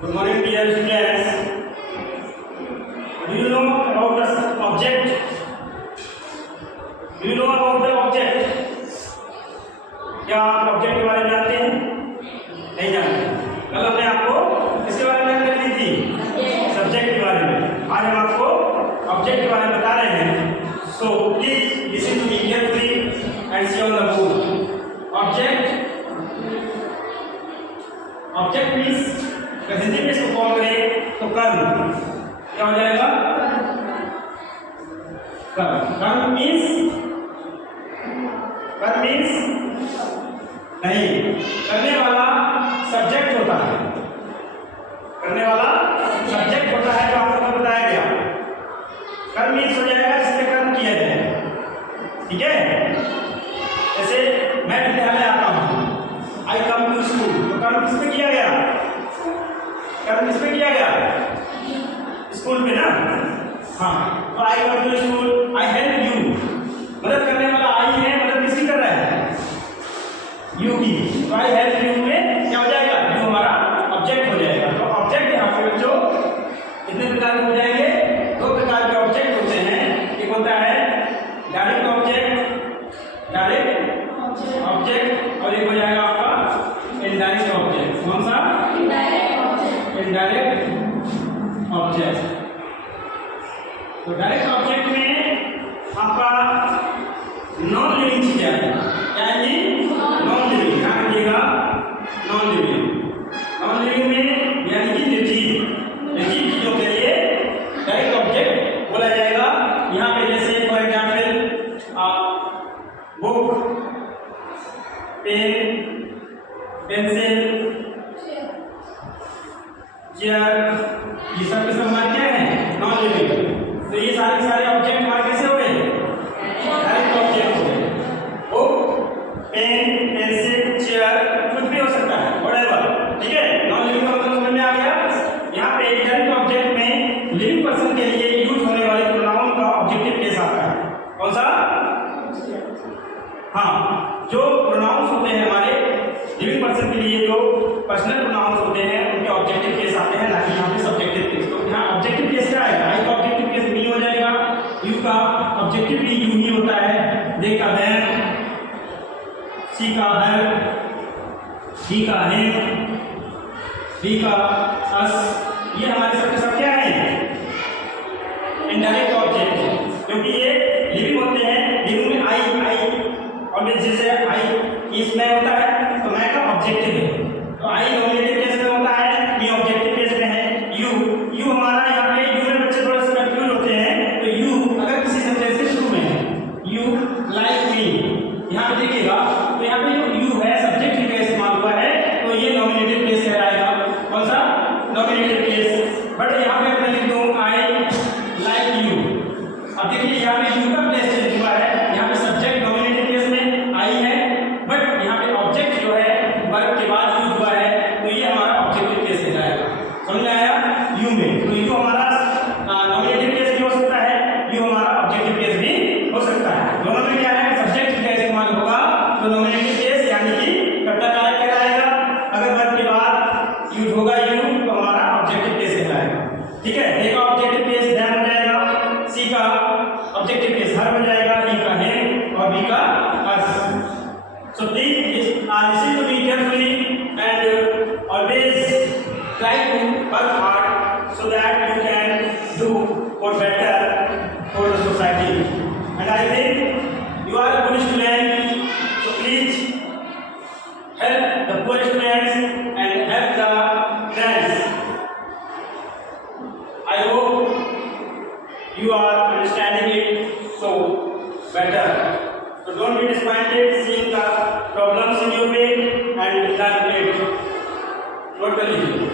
Good morning, dear students. Do you know about the object? Do you know about the object? क्या आप object के बारे में जानते हैं? नहीं जानते। कल हमने आपको किसके बारे में जानकारी दी थी? सब्जेक्ट के बारे में। आज हम आपको ऑब्जेक्ट के बारे में बता रहे हैं। So please listen to me carefully and see on the board. Object means अगर हिंदी में इसको कॉल करें तो कर्म क्या हो जाएगा? कर्म मीन्स नहीं, करने वाला सब्जेक्ट होता है। करने वाला सब्जेक्ट होता है जो आपको बताया गया। कर्म मीन्स हो जाएगा जिसमें कर्म किया जाए। ठीक है, जैसे मैं विद्यालय आता हूँ, आई कम टू स्कूल, तो कर्म किसमें किया गया? कर्म किसमें किया गया? स्कूल में ना। हाँ, तो I come to school, I help you, मदद करने वाला आई है, मदद किसकी कर रहा है? यू की। तो आई हेल्प यू में क्या हो जाएगा? यू हमारा ऑब्जेक्ट हो जाएगा। तो ऑब्जेक्ट यहाँ पे जो कितने प्रकार के हो जाएंगे? दो प्रकार के ऑब्जेक्ट होते हैं। एक होता है डायरेक्ट ऑब्जेक्ट और एक हो जाएगा आपका इनडायरेक्ट ऑब्जेक्ट। कौन सा? Indirect object. तो डायरेक्ट ऑब्जेक्ट में आपका नॉन लिविंग चीज है। क्या है जी? Non living. ध्यान रखिएगा, नॉन लिविंग में यानी कि निर्जीव चीजों के लिए डायरेक्ट ऑब्जेक्ट बोला जाएगा। यहाँ पे जैसे for example book, pen, pencil, chair, ये सब के सब हमारे क्या है? Non living. तो ये सारे ऑब्जेक्ट हमारे कैसे हो गए? डायरेक्ट ऑब्जेक्ट हो गए। बुक, पेन, पेंसिल, चेयर कुछ भी हो सकता है, व्हाटएवर। ठीक है, नॉन लिविंग का मतलब समझ में आ गया। यहाँ पे डायरेक्ट ऑब्जेक्ट में लिविंग पर्सन के लिए यूज होने वाले प्रोनाउन का ऑब्जेक्टिव केस आता है। कौन सा? हाँ, जो प्रोनाउंस होते हैं हमारे लिविंग पर्सन के लिए, जो पर्सनल प्रोनाउंस होते हैं, उनके ऑब्जेक्टिव केस आते हैं, ना कि यहाँ पे सब्जेक्टिव केस। तो यहाँ ऑब्जेक्टिव केस क्या है? आई का ऑब्जेक्टिव केस मी हो जाएगा, यू का ऑब्जेक्टिव भी यू ही होता है, दे का देम, सी का हर, डी का हिम, डी का अस, ये हमारे सबके सब क्या है? इनडायरेक्ट ऑब्जेक्ट, क्योंकि ये लिविंग होते हैं। लिविंग में आई और जैसे आई इसमें होता है तो मैं का ऑब्जेक्टिव है। तो आई नॉमिनेटिव केस में होता है, मी ऑब्जेक्टिव केस में है। यू हमारा यहाँ पे यू में बच्चे थोड़ा सा कंफ्यूज होते हैं। तो यू अगर किसी सेंटेंस के शुरू में है, यू लाइक मी, यहाँ पे देखिएगा तो यहाँ पे जो यू है सब्जेक्ट का इस्तेमाल हुआ है, तो ये नॉमिनेटिव केस कहलाएगा। कौन सा? Nominative case. बट यहाँ पे मैं लिख दूँ आई लाइक यू। अब देखिए यहाँ पे यू का प्लेस चेंज हुआ है। यहाँ पे सब्जेक्ट नॉमिनेटिव केस में आई है, बट यहाँ पे ऑब्जेक्ट जो है वर्ब के बाद यूज हुआ है, तो ये हमारा ऑब्जेक्टिव केस कहलाएगा। समझ में आया? यू में तो यू हमारा नॉमिनेटिव केस भी हो सकता है, यू हमारा ऑब्जेक्टिव केस भी हो सकता है। दोनों में क्या है? सब्जेक्ट का इस्तेमाल होगा तो नॉमिनेटिव केस यानी कि कर्ता कारक कहलाएगा। अगर वर्ब के बाद यूज होगा यू तो हमारा ऑब्जेक्टिव केस कहलाएगा। ठीक है, ए का ऑब्जेक्टिव केस देम हो जाएगा, सी का ऑब्जेक्टिव केस हर हो जाएगा, ई का हिम और बी का अस। So please listen to me carefully and always try to work hard so that you can do for better for the society. And I think you are a good student, so please help the poor students and help the friends. I hope you are understanding it so better. So don't be disappointed seeing the problems in your way and learn it. Note कर लीजिए।